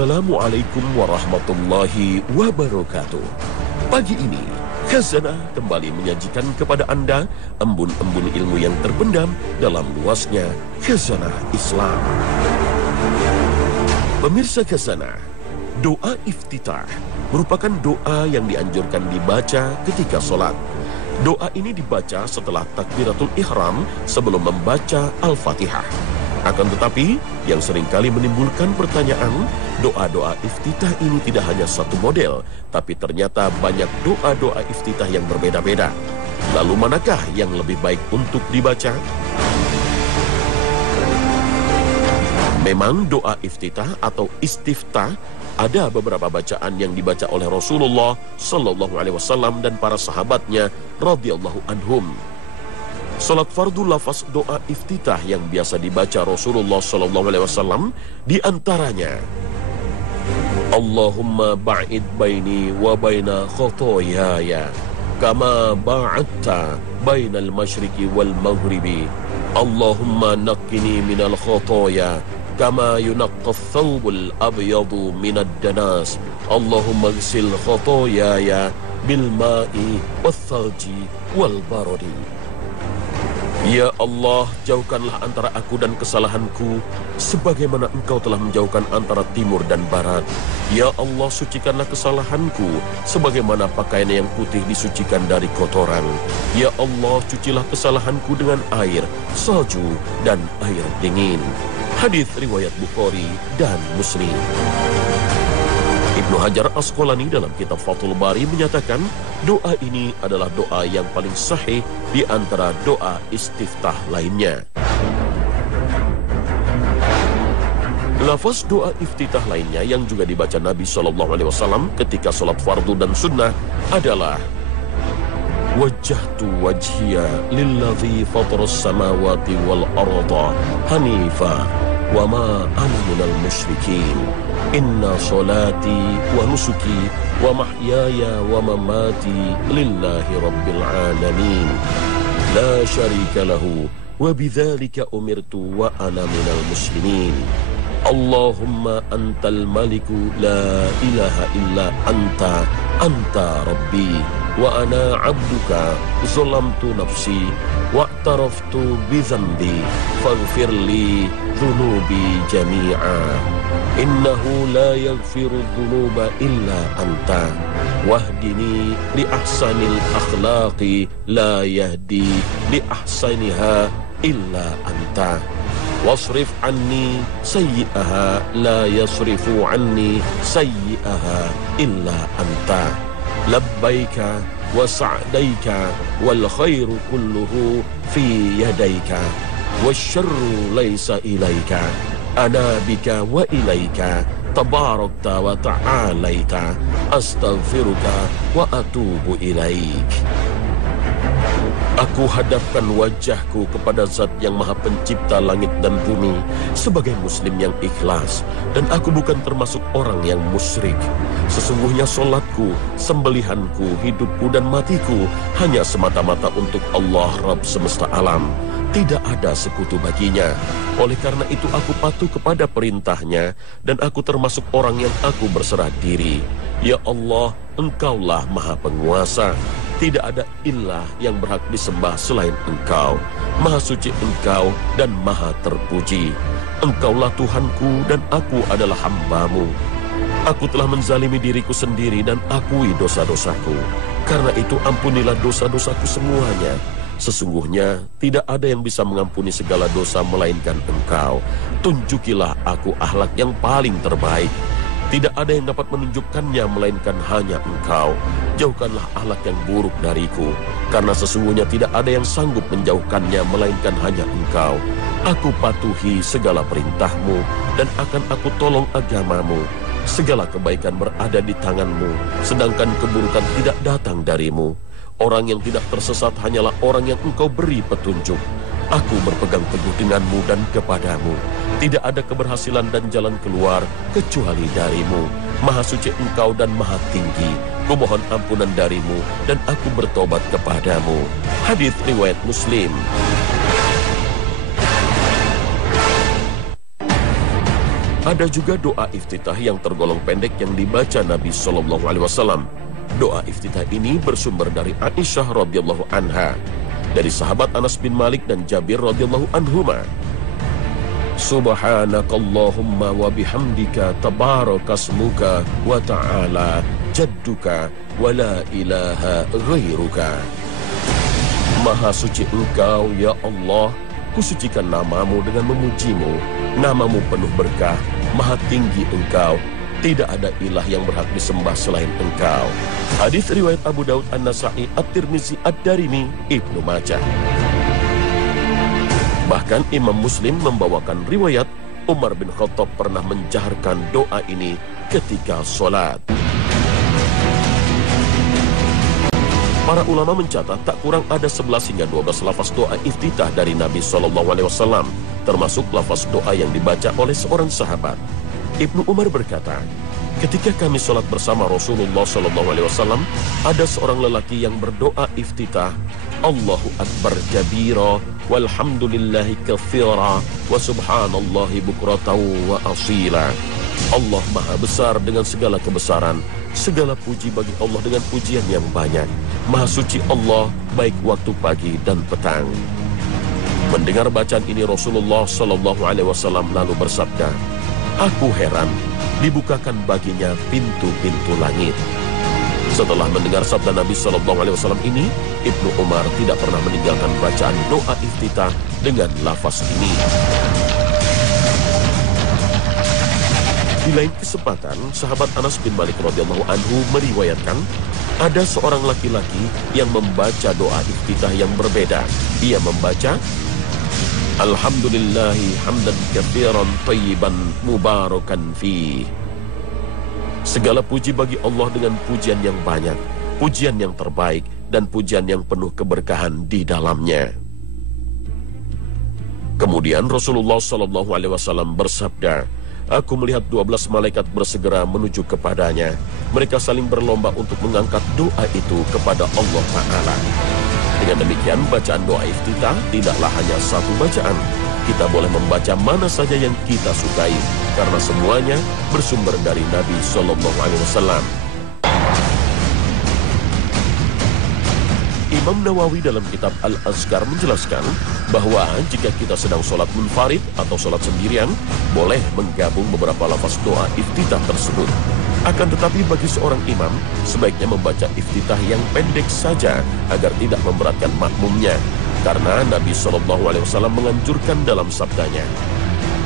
Assalamualaikum warahmatullahi wabarakatuh. Pagi ini, Khazanah kembali menyajikan kepada Anda embun-embun ilmu yang terpendam dalam luasnya Khazanah Islam. Pemirsa Khazanah, doa iftitah merupakan doa yang dianjurkan dibaca ketika sholat. Doa ini dibaca setelah takbiratul ihram sebelum membaca Al-Fatihah. Akan tetapi, yang seringkali menimbulkan pertanyaan, doa-doa iftitah ini tidak hanya satu model, tapi ternyata banyak doa-doa iftitah yang berbeda-beda. Lalu manakah yang lebih baik untuk dibaca? Memang doa iftitah atau istiftah ada beberapa bacaan yang dibaca oleh Rasulullah Sallallahu Alaihi Wasallam dan para sahabatnya radhiyallahu anhum. Salat fardu lafaz doa iftitah yang biasa dibaca Rasulullah Sallallahu Alaihi Wasallam di antaranya Allahumma ba'id baini wa baina khotoyaya kama ba'adta bainal masyriqi wal maghribi Allahumma naqqini minal khotoya kama yunaqqa thawbul abyadu minad danas Allahumma ghsil khotoyaya bil ma'i wath thalji wal baradi. Ya Allah, jauhkanlah antara aku dan kesalahanku, sebagaimana Engkau telah menjauhkan antara timur dan barat. Ya Allah, sucikanlah kesalahanku, sebagaimana pakaian yang putih disucikan dari kotoran. Ya Allah, cucilah kesalahanku dengan air, salju, dan air dingin. Hadits riwayat Bukhari dan Muslim. Ibnu Hajar Asqalani dalam kitab Fathul Bari menyatakan doa ini adalah doa yang paling sahih di antara doa istiftah lainnya. Lafaz doa iftitah lainnya yang juga dibaca Nabi SAW ketika sholat fardu dan sunnah adalah Wajjahtu wajhiya lilladzi fataras samawati wal arda hanifa wa ma ana minal musyrikin. Inna salati wa nusuki wa mahyaya wa mamati lillahi rabbil alamin la syarika lahu wa bidzalika umirtu wa ana minal muslimin. Allahumma antal maliku la ilaha illa anta rabbi wa ana abduka zalamtu nafsi wa taraftu bi dzambi faghfir li dhunubi jami'a innahu la yaghfiru dhunuba illa anta wahdini li ahsanil akhlaqi la yahdi li ahsaniha illa anta wasrif anni sayyi'aha la yasrifu anni sayyi'aha illa anta labbaika wa sa'daika wal khairu kulluhu fi yadaika wasyarru laysa ilaika ana bika wa ilaika tabarakta wa ta'alaita astaghfiruka wa atubu ilaik. Aku hadapkan wajahku kepada Zat yang Maha Pencipta langit dan bumi sebagai muslim yang ikhlas, dan aku bukan termasuk orang yang musyrik. Sesungguhnya solatku, sembelihanku, hidupku dan matiku hanya semata-mata untuk Allah Rabb semesta alam. Tidak ada sekutu baginya. Oleh karena itu aku patuh kepada perintahnya, dan aku termasuk orang yang aku berserah diri. Ya Allah, Engkaulah Maha Penguasa. Tidak ada ilah yang berhak disembah selain Engkau. Maha suci Engkau dan maha terpuji. Engkaulah Tuhanku dan aku adalah hamba-Mu. Aku telah menzalimi diriku sendiri dan akui dosa-dosaku. Karena itu ampunilah dosa-dosaku semuanya. Sesungguhnya tidak ada yang bisa mengampuni segala dosa melainkan Engkau. Tunjukilah aku akhlak yang paling terbaik. Tidak ada yang dapat menunjukkannya melainkan hanya Engkau. Jauhkanlah akhlak yang buruk dariku, karena sesungguhnya tidak ada yang sanggup menjauhkannya melainkan hanya Engkau. Aku patuhi segala perintah-Mu dan akan aku tolong agama-Mu. Segala kebaikan berada di tangan-Mu, sedangkan keburukan tidak datang dari-Mu. Orang yang tidak tersesat hanyalah orang yang Engkau beri petunjuk. Aku berpegang teguh denganmu dan kepadamu. Tidak ada keberhasilan dan jalan keluar kecuali darimu. Maha suci Engkau dan maha tinggi. Kumohon ampunan darimu dan aku bertobat kepadamu. Hadits riwayat Muslim. Ada juga doa iftitah yang tergolong pendek yang dibaca Nabi Shallallahu Alaihi Wasallam. Doa iftitah ini bersumber dari Aisyah radhiyallahu anha, dari sahabat Anas bin Malik dan Jabir radhiyallahu anhuma. Subhanakallahumma wa bihamdika tabarakasmuka wa ta'ala jadduka wa la ilaha ghairuka. Maha suci Engkau ya Allah, kusucikan namamu dengan memujimu. Namamu penuh berkah, maha tinggi Engkau, tidak ada ilah yang berhak disembah selain Engkau. Hadis riwayat Abu Daud, An-Nasa'i, At-Tirmizi, Ad-Darimi, Ibnu Majah. Bahkan Imam Muslim membawakan riwayat Umar bin Khattab pernah menjaharkan doa ini ketika sholat. Para ulama mencatat tak kurang ada 11 hingga 12 lafaz doa iftitah dari Nabi SAW, termasuk lafaz doa yang dibaca oleh seorang sahabat. Ibnu Umar berkata, ketika kami sholat bersama Rasulullah SAW, ada seorang lelaki yang berdoa iftitah, Allahu Akbar kabira, walhamdulillahi katsira, wa subhanallahi bukratan wa asila. Allah maha besar dengan segala kebesaran, segala puji bagi Allah dengan pujian yang banyak. Maha suci Allah baik waktu pagi dan petang. Mendengar bacaan ini Rasulullah SAW lalu bersabda, aku heran, dibukakan baginya pintu-pintu langit. Setelah mendengar sabda Nabi SAW ini, Ibnu Umar tidak pernah meninggalkan bacaan doa iftitah dengan lafaz ini. Di lain kesempatan, sahabat Anas bin Malik radhiyallahu anhu meriwayatkan, ada seorang laki-laki yang membaca doa iftitah yang berbeda. Ia membaca, Alhamdulillahi hamdan katsiran thayyiban mubarakan fi. Segala puji bagi Allah dengan pujian yang banyak, pujian yang terbaik, dan pujian yang penuh keberkahan di dalamnya. Kemudian Rasulullah SAW bersabda, aku melihat 12 malaikat bersegera menuju kepadanya. Mereka saling berlomba untuk mengangkat doa itu kepada Allah Ta'ala. Dengan demikian, bacaan doa iftitah tidaklah hanya satu bacaan. Kita boleh membaca mana saja yang kita sukai, karena semuanya bersumber dari Nabi SAW. Imam Nawawi dalam kitab Al-Azkar menjelaskan bahwa jika kita sedang sholat munfarid atau sholat sendirian, boleh menggabung beberapa lafaz doa iftitah tersebut. Akan tetapi bagi seorang imam, sebaiknya membaca iftitah yang pendek saja agar tidak memberatkan makmumnya. Karena Nabi SAW menganjurkan dalam sabdanya,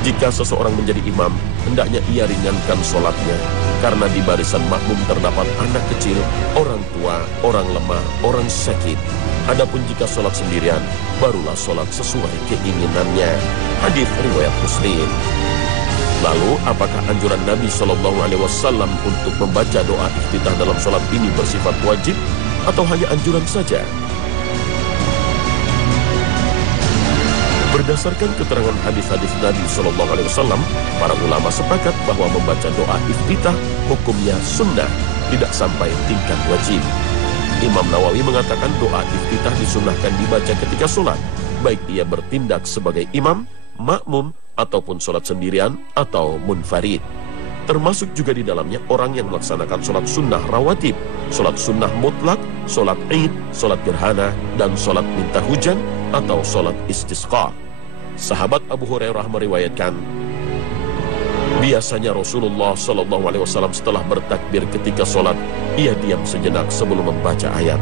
jika seseorang menjadi imam, hendaknya ia ringankan sholatnya. Karena di barisan makmum terdapat anak kecil, orang tua, orang lemah, orang sakit. Adapun jika sholat sendirian, barulah sholat sesuai keinginannya. Hadis riwayat Muslim. Lalu, apakah anjuran Nabi SAW untuk membaca doa iftitah dalam sholat ini bersifat wajib atau hanya anjuran saja? Berdasarkan keterangan hadis-hadis Nabi SAW, para ulama sepakat bahwa membaca doa iftitah hukumnya sunnah, tidak sampai tingkat wajib. Imam Nawawi mengatakan doa iftitah disunnahkan dibaca ketika sholat, baik ia bertindak sebagai imam, makmum, ataupun sholat sendirian atau munfarid. Termasuk juga di dalamnya orang yang melaksanakan sholat sunnah rawatib, sholat sunnah mutlak, sholat id, sholat gerhana, dan sholat minta hujan atau sholat istisqa. Sahabat Abu Hurairah meriwayatkan, biasanya Rasulullah SAW setelah bertakbir ketika sholat, ia diam sejenak sebelum membaca ayat.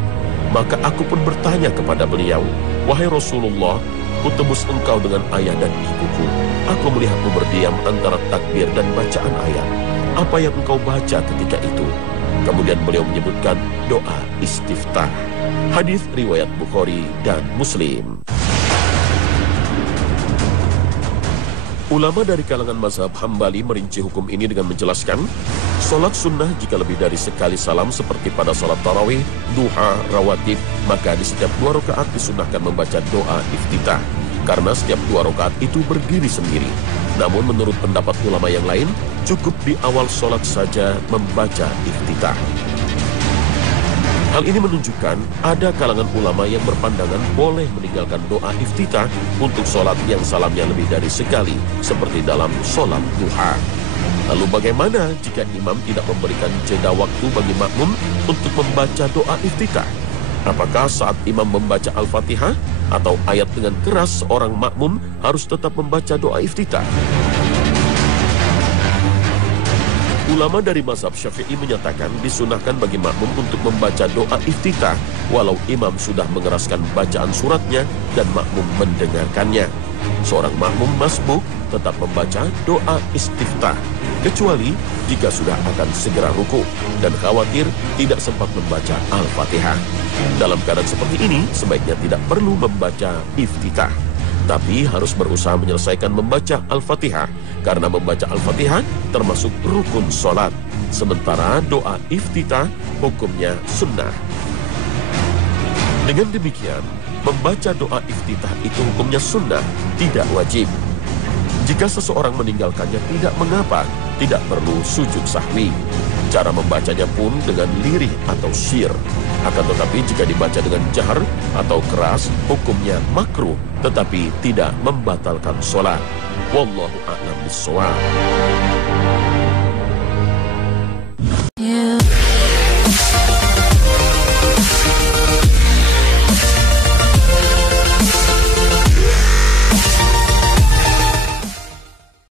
Maka aku pun bertanya kepada beliau, wahai Rasulullah, kutebus engkau dengan ayah dan ibuku. Aku melihatmu berdiam antara takbir dan bacaan ayat. Apa yang engkau baca ketika itu? Kemudian beliau menyebutkan doa istiftah. Hadis riwayat Bukhari dan Muslim. Ulama dari kalangan mazhab Hambali merinci hukum ini dengan menjelaskan, sholat sunnah jika lebih dari sekali salam seperti pada sholat tarawih, duha, rawatib, maka di setiap 2 rakaat disunnahkan membaca doa iftitah. Karena setiap 2 rakaat itu berdiri sendiri. Namun menurut pendapat ulama yang lain, cukup di awal sholat saja membaca iftitah. Hal ini menunjukkan ada kalangan ulama yang berpandangan boleh meninggalkan doa iftitah untuk sholat yang salamnya lebih dari sekali, seperti dalam sholat duha. Lalu bagaimana jika imam tidak memberikan jeda waktu bagi makmum untuk membaca doa iftitah? Apakah saat imam membaca Al-Fatihah atau ayat dengan keras seorang makmum harus tetap membaca doa iftitah? Ulama dari mazhab Syafi'i menyatakan disunahkan bagi makmum untuk membaca doa iftitah walau imam sudah mengeraskan bacaan suratnya dan makmum mendengarkannya. Seorang makmum masbuk tetap membaca doa istiftah, kecuali jika sudah akan segera ruku dan khawatir tidak sempat membaca Al-Fatihah. Dalam keadaan seperti ini, sebaiknya tidak perlu membaca iftitah, tapi harus berusaha menyelesaikan membaca Al-Fatihah, karena membaca Al-Fatihah termasuk rukun sholat, sementara doa iftitah hukumnya sunnah. Dengan demikian, membaca doa iftitah itu hukumnya sunnah, tidak wajib. Jika seseorang meninggalkannya tidak mengapa, tidak perlu sujud sahwi. Cara membacanya pun dengan lirih atau syir. Akan tetapi jika dibaca dengan jahar atau keras, hukumnya makruh, tetapi tidak membatalkan sholat. Wallahu a'lam bishawab.